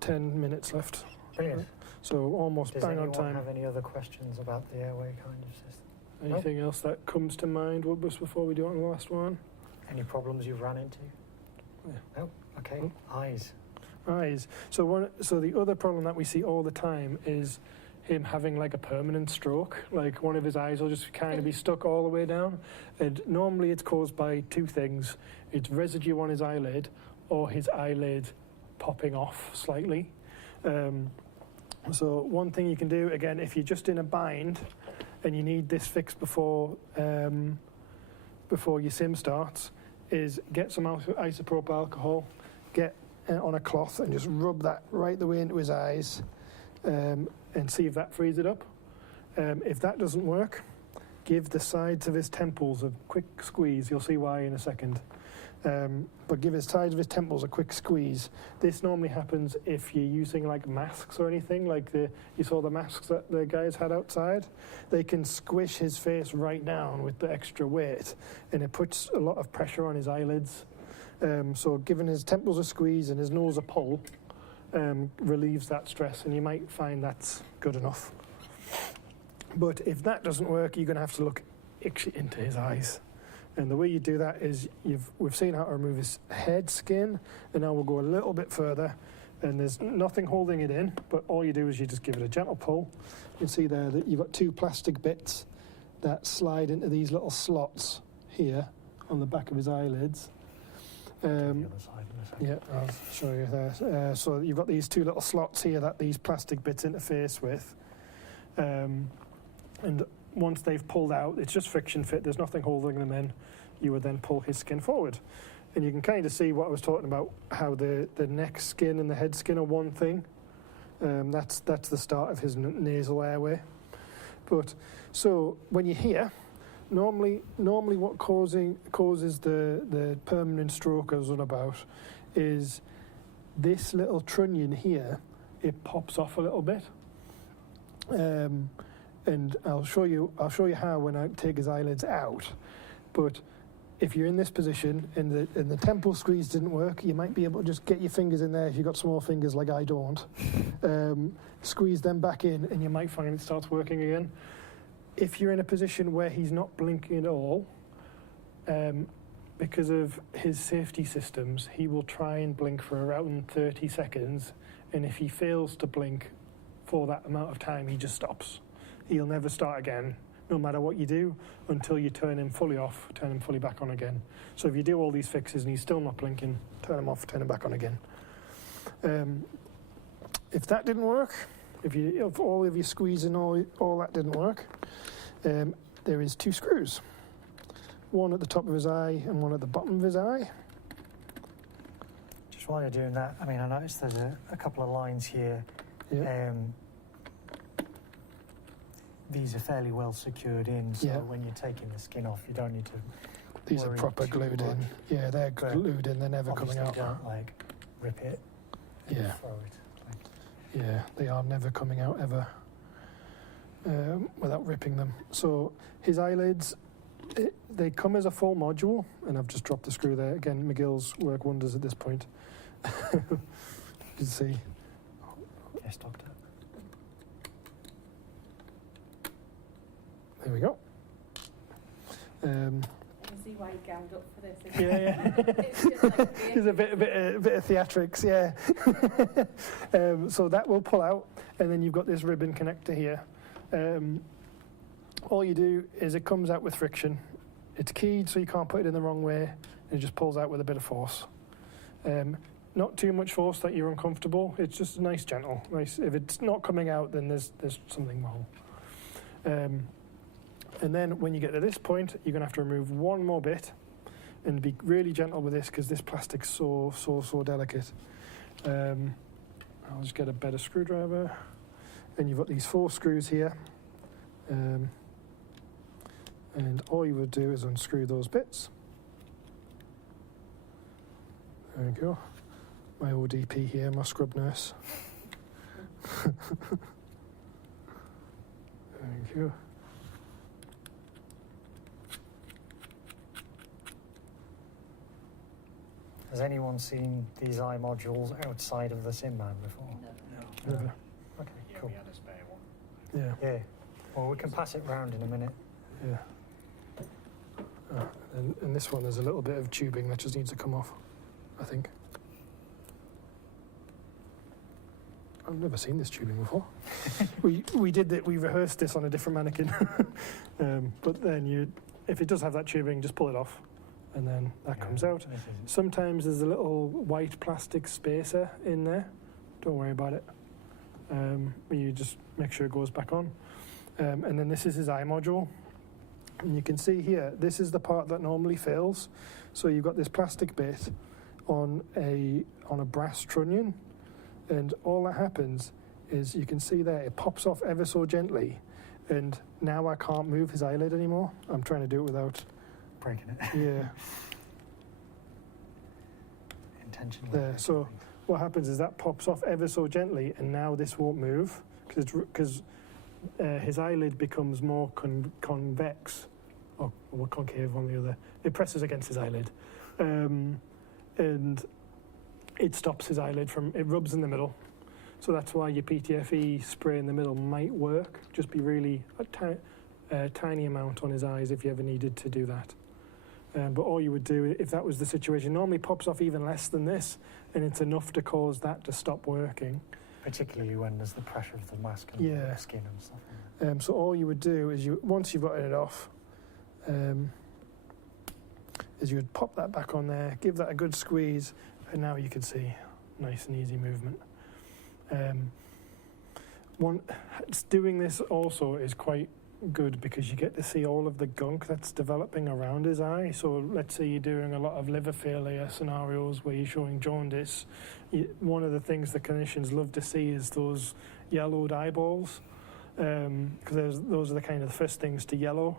10 minutes left. Brilliant. So almost Does bang on anyone time. have any other questions about the airway kind of system? Anything else that comes to mind, Woodbus, before we do on the last one? Any problems you've run into? Yeah. No? Okay. No. Eyes. Eyes. So the other problem that we see all the time is him having like a permanent stroke. Like one of his eyes will just kind of be stuck all the way down. And normally it's caused by two things. It's residue on his eyelid or his eyelid popping off slightly. So one thing you can do, again, if you're just in a bind and you need this fixed before your sim starts, is get some isopropyl alcohol, get on a cloth and just rub that right the way into his eyes and see if that frees it up. If that doesn't work, give the sides of his temples a quick squeeze. You'll see why in a second. But give his sides of his temples a quick squeeze. This normally happens if you're using like masks or anything, like you saw the masks that the guys had outside. They can squish his face right down with the extra weight, and it puts a lot of pressure on his eyelids. So giving his temples a squeeze and his nose a pull relieves that stress, and you might find that's good enough. But if that doesn't work, you're going to have to look actually into his eyes. And the way you do that is we've seen how to remove his head skin, and now we'll go a little bit further, and there's nothing holding it in, but all you do is you just give it a gentle pull. You can see there that you've got two plastic bits that slide into these little slots here on the back of his eyelids. The other side in a second. Yeah, I'll show you there. So you've got these two little slots here that these plastic bits interface with. And once they've pulled out, it's just friction fit, there's nothing holding them in. You would then pull his skin forward. And you can kind of see what I was talking about, how the neck skin and the head skin are one thing. That's the start of his nasal airway. But so when you're here, normally what causes the permanent stroke I was on about is this little trunnion here, it pops off a little bit. And I'll show you how when I take his eyelids out. But if you're in this position and the temple squeeze didn't work, you might be able to just get your fingers in there if you've got small fingers like I don't. Squeeze them back in and you might find it starts working again. If you're in a position where he's not blinking at all, because of his safety systems, he will try and blink for around 30 seconds. And if he fails to blink for that amount of time, he just stops. He'll never start again, no matter what you do, until you turn him fully off, turn him fully back on again. So if you do all these fixes and he's still not blinking, turn him off, turn him back on again. If that didn't work, if all of your squeezing, all that didn't work, there is two screws. One at the top of his eye and one at the bottom of his eye. Just while you're doing that, I mean, I noticed there's a couple of lines here. Yeah. These are fairly well secured in, so Yeah. when you're taking the skin off, you don't need to. These are worry proper too glued much. in. Yeah, they're But glued in. They're never coming Obviously out. don't like rip it. And Yeah. Throw it. Yeah, they are never coming out ever without ripping them. So his eyelids, they come as a full module, and I've just dropped the screw there. Again, McGill's work wonders at this point. You can see. Yes, doctor. There we go. You can see why he gowned up for this. Yeah. It's just like There's a bit of theatrics, yeah. So that will pull out, and then you've got this ribbon connector here. All you do is it comes out with friction. It's keyed, so you can't put it in the wrong way. And it just pulls out with a bit of force. Not too much force that you're uncomfortable. It's just nice, gentle. Nice. If it's not coming out, then there's something wrong. And then when you get to this point, you're going to have to remove one more bit and be really gentle with this because this plastic's so delicate. I'll just get a better screwdriver. And you've got these 4 screws here. And all you would do is unscrew those bits. There we go. My ODP here, my scrub nurse. Thank you. Has anyone seen these eye modules outside of the SimMan before? Never. Okay, Yeah, cool. we had a spare one. Yeah, Yeah. Well, we can pass it round in a minute. yeah. And this one, there's a little bit of tubing that just needs to come off, I think. I've never seen this tubing before. we rehearsed this on a different mannequin, but then if it does have that tubing, just pull it off, and then that comes out. Sometimes there's a little white plastic spacer in there. Don't worry about it. You just make sure it goes back on. And then this is his eye module. And you can see here, this is the part that normally fails. So you've got this plastic bit on a brass trunnion, and all that happens is you can see there, it pops off ever so gently, and now I can't move his eyelid anymore. I'm trying to do it without Breaking it. yeah. Intentionally. There. So what happens is that pops off ever so gently, and now this won't move because his eyelid becomes more convex, or concave on the other. It presses against his eyelid, and it stops his eyelid from. It rubs in the middle, so that's why your PTFE spray in the middle might work. Just be really a tiny amount on his eyes if you ever needed to do that. But all you would do, if that was the situation, normally pops off even less than this, and it's enough to cause that to stop working. Particularly when there's the pressure of the mask and Yeah. the skin and stuff. So all you would do is once you've gotten it off, is you would pop that back on there, give that a good squeeze, and now you can see nice and easy movement. Doing this also is quite good because you get to see all of the gunk that's developing around his eye. So let's say you're doing a lot of liver failure scenarios where you're showing jaundice. One of the things the clinicians love to see is those yellowed eyeballs, because those are the kind of the first things to yellow.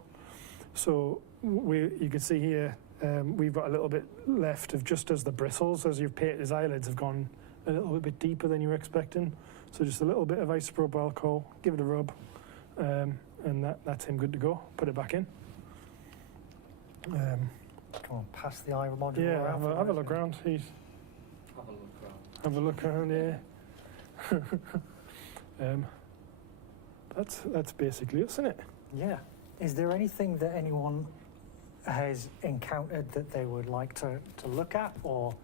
So you can see here, we've got a little bit left of just as the bristles, as you've painted his eyelids, have gone a little bit deeper than you were expecting. So just a little bit of isopropyl alcohol, give it a rub, and that's him good to go. Put it back in. Come on, pass the eye module Yeah, around. have a look around. Have a look around, yeah. That's basically us, isn't it? Yeah. Is there anything that anyone has encountered that they would like to look at, or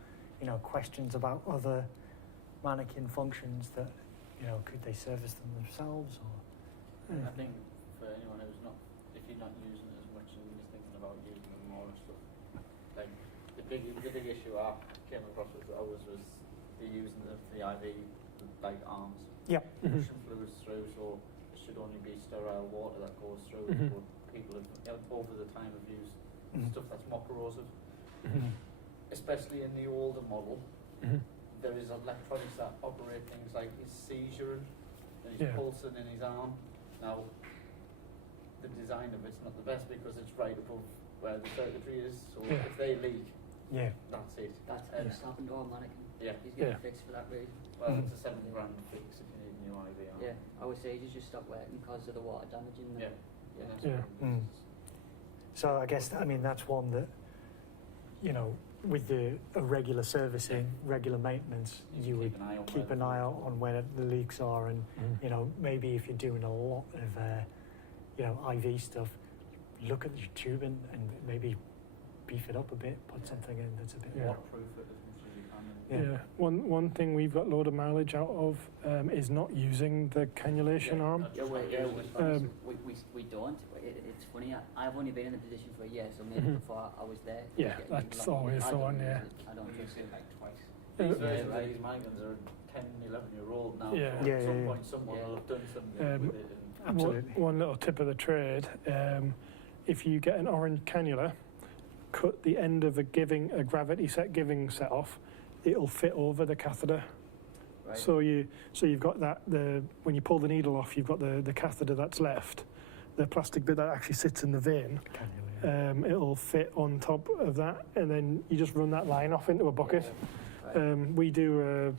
questions about other mannequin functions that could they service them themselves, or? I think for anyone who's not, if you're not using it as much and you're thinking about using them more and stuff, like the big issue I came across with ours was they're using the IV like arms. Yep. Pushing fluids through, so it should only be sterile water that goes through. But people have over the time have used stuff that's more corrosive, especially in the older model. There is electronics that operate things like his seizure and his pulsing in his arm. Now, the design of it's not the best because it's right above where the circuitry is, so if they leak, that's it. That's just happened to our mannequin. Yeah. He's getting fixed for that reason. Well, it's a £7 fix if you need a new IV arm. Yeah, our stages just stopped working because of the water damage in them. Yeah. So I guess that's one that with a regular servicing, regular maintenance, you would keep an eye out on where the leaks are, and maybe if you're doing a lot of IV stuff, look at the tubing and maybe beef it up a bit, put something in that's a bit Waterproof it as much as you can. Yeah. One thing we've got a load of mileage out of is not using the cannulation arm. We don't. It's funny. I've only been in the position for a year, so maybe before I was there. Yeah, that's always the one. Yeah. I don't We've use used it. it like twice. These versions of these mannequins are 10, 11-year-old now. Yeah. So at some point someone will have done something with it. And Absolutely. One little tip of the trade: if you get an orange cannula, cut the end of a gravity giving set off. It'll fit over the catheter. Right. So you've got that when you pull the needle off, you've got the catheter that's left, the plastic bit that actually sits in the vein. It'll fit on top of that, and then you just run that line off into a bucket. We do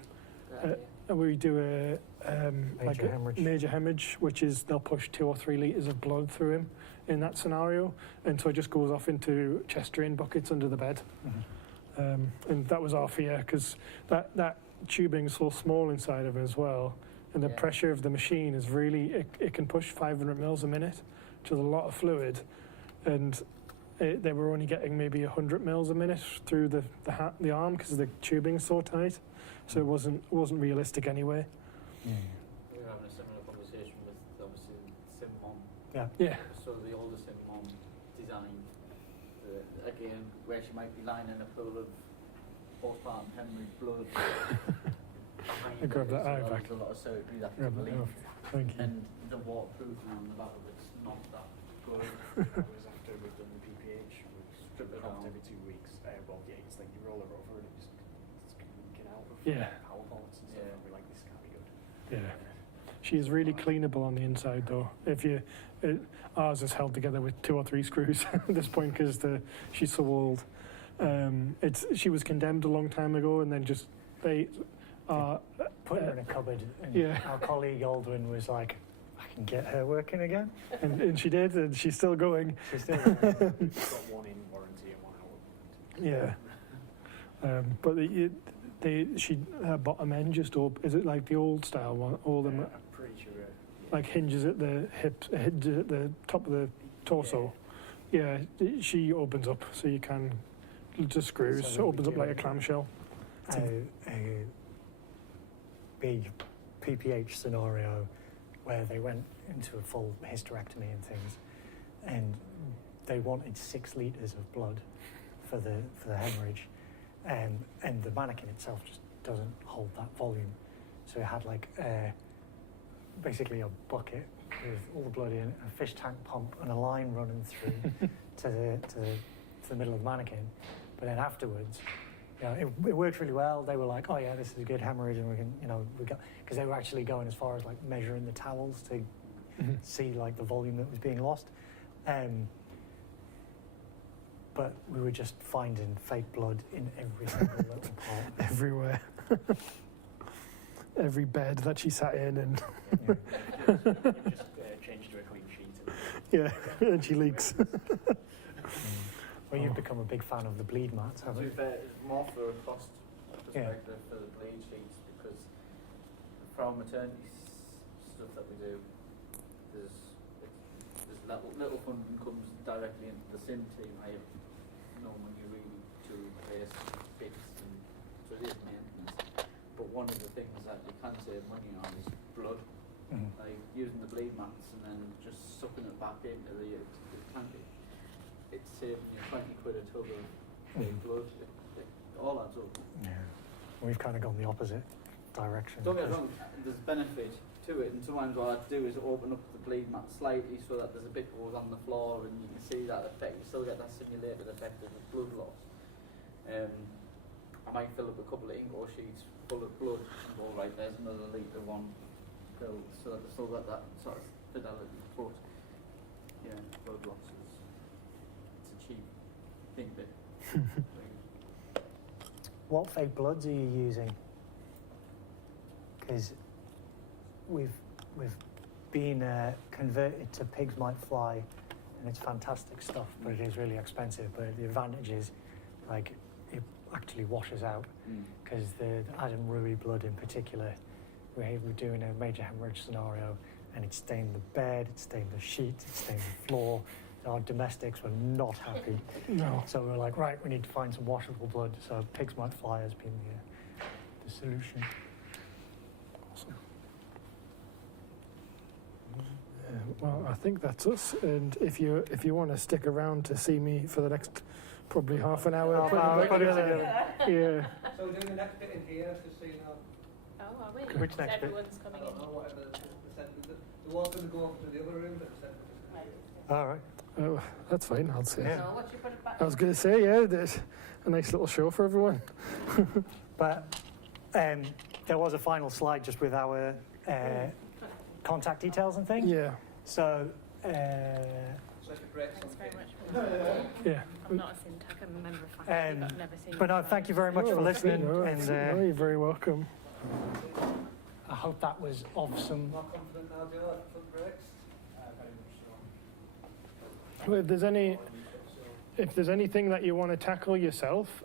major hemorrhage, which is they'll push 2 or 3 litres of blood through him in that scenario, and so it just goes off into chest drain buckets under the bed. And that was our fear, because that tubing's so small inside of it as well, and the Yeah. pressure of the machine is really, it can push 500 mils a minute, which is a lot of fluid, and they were only getting maybe 100 mils a minute through the arm because the tubing's so tight, so it wasn't realistic anyway. We were having a similar conversation with obviously SimMan. Yeah. So the older SimMan design, again, where she might be lying in a pool of postpartum hemorrhage blood. I grabbed that eye back. There's a lot of surgery that Grab can that leave. off. Thank you. And the waterproofing on the back of it's not that good. That was after we've done the PPH, we Strip it pumped down. every 2 weeks. Well, yeah, it's like you roll it over and it's leaking out of Yeah. power bolts and stuff. Yeah. And we're like, this can't be good. Yeah. She is really cleanable on the inside, though. Ours is held together with 2 or 3 screws at this point because she's so old. She was condemned a long time ago, and then just Put her in a cupboard, and yeah. our colleague Aldwin was like, I can get her working again. and she did, and she's still going. She's still We've got one in warranty and one out. Yeah. Her bottom end just is it like the old style one? All them I'm pretty sure. like hinges at the hips, hinges at the top of the torso. Yeah, she opens up, so you can just screws. So So it opens up like a doing- clamshell. A big PPH scenario where they went into a full hysterectomy and things, and they wanted 6 litres of blood for the hemorrhage, and the mannequin itself just doesn't hold that volume, so it had like basically a bucket with all the blood in, a fish tank pump, and a line running through to the middle of the mannequin. But then afterwards, it worked really well. They were like, "Oh yeah, this is a good hemorrhage," and we got because they were actually going as far as like measuring the towels to see like the volume that was being lost. But we were just finding fake blood in every single little part. Everywhere. Every bed that she sat in, and We've just changed to a clean sheet. yeah, and she leaks. Well, you've become a big fan of the bleed mats, To haven't be you? fair, it's more for a cost perspective for the bleed sheets, because for our maternity stuff that we do, there's little funding comes directly into the sim team. I have no money really to replace bits, and so it is maintenance. But one of the things that you can save money on is blood, like using the bleed mats and then just sucking it back into the tank. It's saving you 20 quid a tub of fake blood. It all adds up. Yeah. We've kind of gone the opposite direction. Don't get me wrong, there's benefit to it, and sometimes what I do is open up the bleed mat slightly so that there's a bit goes on the floor and you can see that effect. You still get that simulated effect of the blood loss. I might fill up a couple of Ingo sheets full of blood and go, right, there's another litre one filled, so that they still got that sort of fidelity. But yeah, blood loss is it's a cheap thing to What fake bloods are you using? Because we've been converted to Pigs Might Fly, and it's fantastic stuff, but it is really expensive. But the advantage is, like, it actually washes out. Because the Adam Rui blood in particular, we're doing a major hemorrhage scenario, and it stained the bed, it stained the sheets, it stained the floor. Our domestics were not happy. No. So we were like, right, we need to find some washable blood. So Pigs Might Fly has been the solution. Well, I think that's us. And if you want to stick around to see me for the next probably half an hour, Put it together. yeah. So we're doing the next bit in here, just so you know. Oh, are we? Which next bit? Everyone's coming I don't in. know, whatever the sentence is. The one's going to go over to the other room, but the sentence is going to be All right. Oh, that's fine. I'll say. Yeah. So what you put it back? I was going to say, yeah, there's a nice little show for everyone. But there was a final slide just with our contact details and things. Yeah, So, So if it breaks Thanks very something. much. yeah. I'm not a syntech, I'm a member of faculty, but I've never seen but no, it. thank you very much for listening. No, And no, you're very welcome. I hope that was of some. More confident now, Joe, if it breaks? Well, if there's anything that you want to tackle yourself,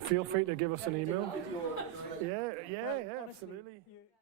feel free to give us an email. Yeah, absolutely.